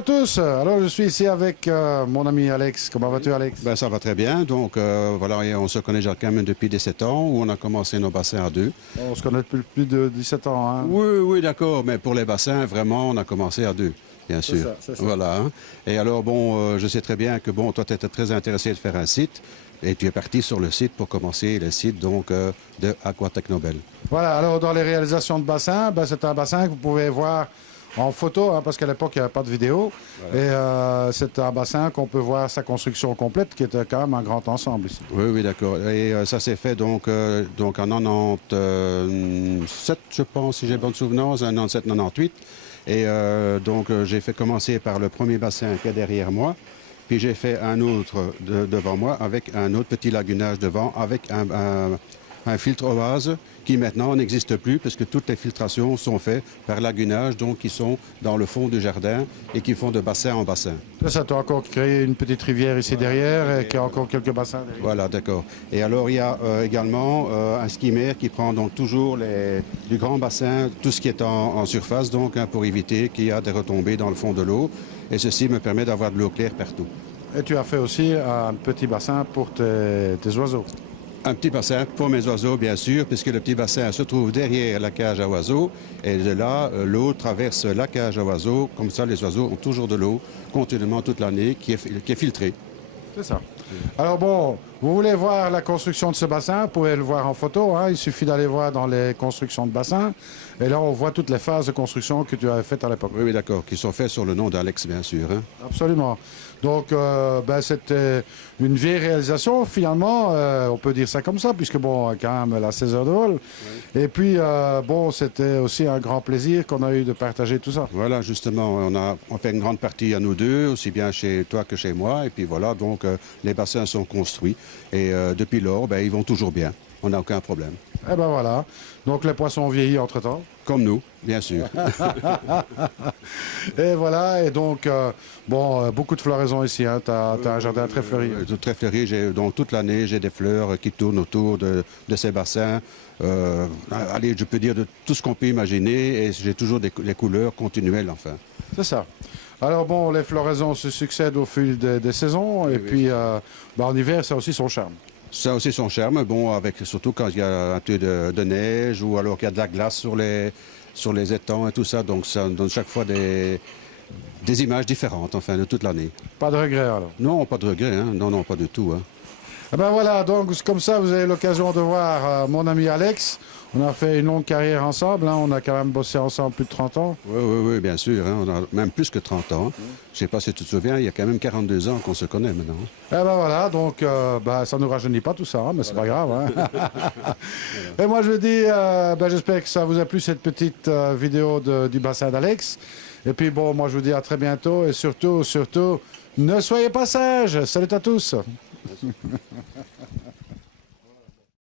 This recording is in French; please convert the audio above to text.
à tous. Alors je suis ici avec mon ami Alex. Comment vas-tu, Alex? Ben, ça va très bien. Donc voilà, et on se connaît déjà quand même depuis 17 ans où on a commencé nos bassins à deux. On se connaît depuis plus de 17 ans. Hein? Oui, oui, d'accord. Mais pour les bassins, vraiment, on a commencé à deux, bien sûr. C'est ça. Voilà. Hein. Et alors, bon, je sais très bien que bon, toi, tu étais très intéressé de faire un site. Et tu es parti sur le site pour commencer le site donc, de Aquatechnobel. Voilà, alors dans les réalisations de bassins, ben, c'est un bassin que vous pouvez voir en photo, hein, parce qu'à l'époque, il n'y avait pas de vidéo. Voilà. Et c'est un bassin qu'on peut voir sa construction complète, qui était quand même un grand ensemble ici. Oui, oui, d'accord. Et ça s'est fait donc en 97, je pense, si j'ai bonne souvenance, en 97-98. Et donc j'ai fait commencer par le premier bassin qui est derrière moi. Puis j'ai fait un autre devant moi avec un autre petit lagunage devant avec un filtre au vase qui maintenant n'existe plus parce que toutes les filtrations sont faites par lagunage, donc qui sont dans le fond du jardin et qui font de bassin en bassin. Ça, tu as encore créé une petite rivière ici derrière et qui a encore quelques bassins derrière. Voilà, d'accord. Et alors il y a également un skimmer qui prend donc toujours du grand bassin, tout ce qui est en surface, donc hein, pour éviter qu'il y ait des retombées dans le fond de l'eau. Et ceci me permet d'avoir de l'eau claire partout. Et tu as fait aussi un petit bassin pour tes oiseaux. Un petit bassin pour mes oiseaux, bien sûr, puisque le petit bassin se trouve derrière la cage à oiseaux. Et de là, l'eau traverse la cage à oiseaux. Comme ça, les oiseaux ont toujours de l'eau continuellement toute l'année qui est filtrée. C'est ça. Alors bon, vous voulez voir la construction de ce bassin, vous pouvez le voir en photo. Hein, il suffit d'aller voir dans les constructions de bassin. Et là, on voit toutes les phases de construction que tu avais faites à l'époque. Oui, oui, d'accord, qui sont faites sur le nom d'Alex, bien sûr. Hein. Absolument. Donc, c'était une vieille réalisation, finalement, on peut dire ça comme ça, puisque, bon, quand même, la 16 heures de vol. Oui. Et puis, bon, c'était aussi un grand plaisir qu'on a eu de partager tout ça. Voilà, justement, on fait une grande partie à nous deux, aussi bien chez toi que chez moi. Et puis voilà, donc, les bassins sont construits. Et depuis lors, ben, ils vont toujours bien. On n'a aucun problème. Eh ben voilà. Donc, les poissons ont vieilli entre-temps. Comme nous, bien sûr. Et voilà, et donc, beaucoup de floraison ici. Hein. Tu as un jardin très fleuri. Très fleuri. Donc, toute l'année, j'ai des fleurs qui tournent autour de ces bassins. Allez, je peux dire de tout ce qu'on peut imaginer. Et j'ai toujours les couleurs continuelles, enfin. C'est ça. Alors, bon, les floraisons se succèdent au fil des saisons. Et puis, en hiver, ça a aussi son charme. Ça a aussi son charme, bon, surtout quand il y a un peu de neige ou alors qu'il y a de la glace sur les étangs et tout ça. Donc ça donne chaque fois des images différentes, enfin, de toute l'année. Pas de regret, alors? Non, pas de regret, hein. Non, non, pas du tout. Hein. Eh ben voilà, donc comme ça, vous avez l'occasion de voir mon ami Alex. On a fait une longue carrière ensemble, hein. On a quand même bossé ensemble plus de 30 ans. Oui, oui, oui, bien sûr, hein. On a même plus que 30 ans. Je ne sais pas si tu te souviens, il y a quand même 42 ans qu'on se connaît maintenant. Eh ben voilà, donc ça ne nous rajeunit pas tout ça, hein, mais c'est pas grave. Hein. Et moi je dis, j'espère que ça vous a plu cette petite vidéo du bassin d'Alex. Et puis bon, moi je vous dis à très bientôt et surtout, ne soyez pas sages. Salut à tous.